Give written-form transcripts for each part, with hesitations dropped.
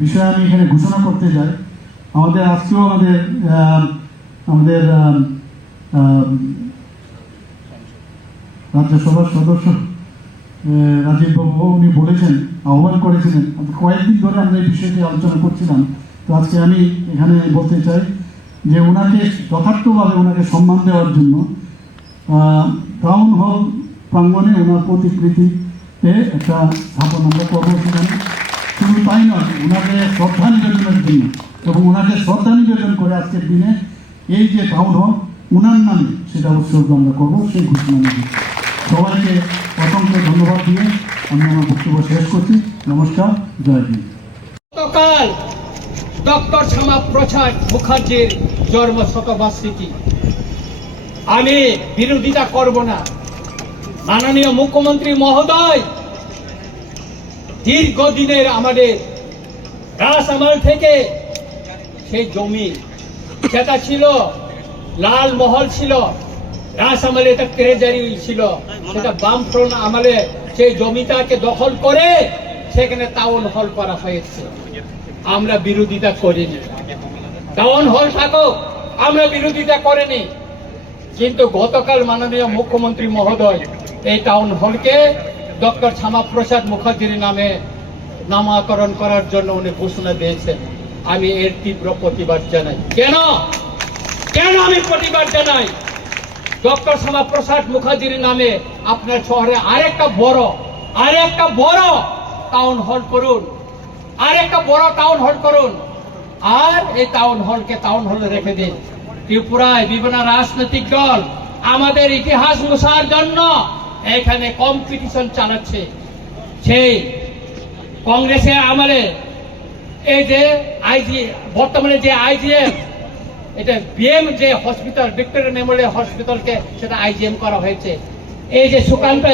বিষয়ে আমি এখানে ঘোষণা করতে চাই। আমাদের আজকেও আমাদের রাজ্যসভার সদস্য রাজীব বাবু উনি বলেছেন, আহ্বান করেছিলেন। কয়েকদিন ধরে আমরা এই বিষয়টি আলোচনা করছিলাম। তো আজকে আমি এখানে বলতে চাই যে ওনাকে যথার্থভাবে ওনাকে সম্মান দেওয়ার জন্য টাউন হল প্রাঙ্গণে ওনার প্রতিকৃতিতে একটা স্থাপন আমরা করবো। সেখানে শুধু তাই নয়, ওনাকে শ্রদ্ধা নিবেদনের জন্য এবং ওনাকে শ্রদ্ধা নিবেদন করে আজকের দিনে এই যে টাউন হল ওনার নামে সেটা উৎসর্গ আমরা করবো, সেই ঘোষণা নিয়ে সবাইকে অসংখ্য ধন্যবাদ দিয়ে আমি আমার বক্তব্য শেষ করছি। নমস্কার, জয় হিন্দ। গতকাল ডক্টর শ্যামাপ্রসাদ মুখার্জির জন্ম শতবার্ষিকী। আমি বিরোধিতা করব না। মাননীয় মুখ্যমন্ত্রী মহোদয় দীর্ঘদিনের আমাদের রাজআমল থেকে সেই জমি সেটা ছিল লাল মহল ছিল, রাজআমলে এটা ট্রেজারি ছিল, সেটা বামফ্রন্ট আমলে সেই জমিটাকে দখল করে সেখানে টাউন হল করা হয়েছে। আমরা বিরোধিতা করিনি, টাউন হল থাকুক, আমরা বিরোধিতা করিনি। কিন্তু গতকাল মাননীয় মুখ্যমন্ত্রী মহোদয় এই টাউন হলকে ডক্টর শ্যামাপ্রসাদ মুখার্জির নামে নামকরণ করার জন্য উনি ঘোষণা দিয়েছেন। আমি এর তীব্র প্রতিবাদ জানাই। কেন আমি প্রতিবাদ জানাই? ডক্টর শ্যামাপ্রসাদ মুখার্জির নামে আপনার শহরে আরেকটা বড় টাউন হল করুন, আর এই টাউন হলকে টাউন হলে রেখে দিন। ত্রিপুরায় বিভিন্ন রাজনৈতিক দল আমাদের ইতিহাস মুছার জন্য এখানে কম্পিটিশন চালাচ্ছে। সেই কংগ্রেসের আমলে এই যে বর্তমানে যে আইজিএম, এটা বিএম যে হসপিটাল, ভিক্টোরিয়া মেমোরিয়াল হসপিটালকে সেটা আইজিএম করা হয়েছে। এই যে সুকান্ত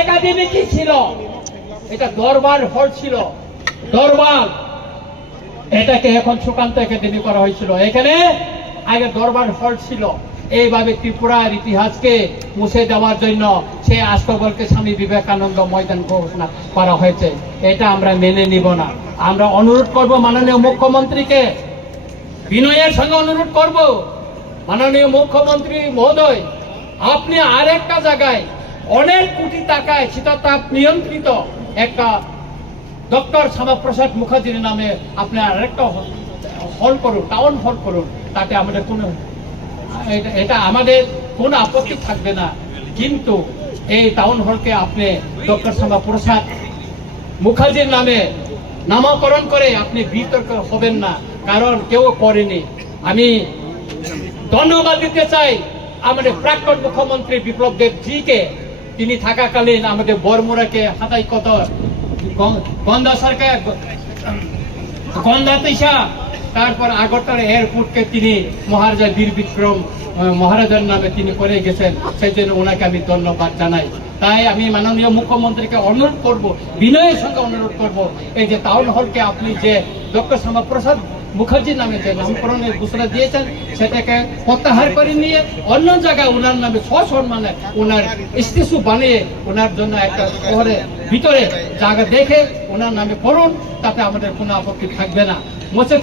একাডেমি কি ছিল? এটা দরবার হল ছিল, দরবার, এটাকে এখন সুকান্ত একাডেমি করা হয়েছিল। এখানে আগে দরবার হল ছিল। এইভাবে ত্রিপুরার ইতিহাসকে মুছে দেওয়ার জন্য সেই আস্তবলকে স্বামী বিবেকানন্দ ময়দান ঘোষণা করা হয়েছে। এটা আমরা মেনে নিব না। আমরা অনুরোধ করব মাননীয় মুখ্যমন্ত্রীকে, বিনয়ের সঙ্গে অনুরোধ করব, মাননীয় মুখ্যমন্ত্রী মহোদয়, আপনি আরেকটা জায়গায় অনেক কোটি টাকায় শীততাপ নিয়ন্ত্রিত একটা ডক্টর শ্যামাপ্রসাদ মুখার্জির নামে আপনি আরেকটা হল করুন, টাউন হল করুন। তাতে আমাদের এটা আমাদের কোনো আপত্তি থাকবে না। কিন্তু এই টাউন হলকে আপনি ডক্টর শ্যামাপ্রসাদ মুখার্জির নামে নামকরণ করে আপনি বিতর্ক হবেন না, কারণ কেউ করেনি। আমি ধন্যবাদ দিতে চাই আমাদের প্রাক্তন মুখ্যমন্ত্রী বিপ্লব দেব জিকে। তিনি থাকাকালীন আমাদের বরমুড়াকে হাতাইকত, গন্ধাতিসা, তারপর আগরতলা এয়ারপোর্টকে তিনি মহারাজা বীর বিক্রম মহারাজার নামে তিনি করে গেছেন। সেই জন্য ওনাকে আমি ধন্যবাদ জানাই। তাই আমি মাননীয় মুখ্যমন্ত্রীকে অনুরোধ করব, বিনয়ের সঙ্গে অনুরোধ করব, এই যে টাউন হলকে আপনি যে ডক্টর শ্যামাপ্রসাদ মুখার্জির নামে যে নামকরণের ঘোষণা দিয়েছেন সেটাকে প্রত্যাহার করে নিয়ে অন্য জায়গায় ওনার নামে সসম্মানে ওনার স্ট্যাচু বানিয়ে ওনার জন্য একটা শহরের ভিতরে জায়গা দেখে ওনার নামে করুন। তাতে আমাদের কোনো আপত্তি থাকবে না। মোচেক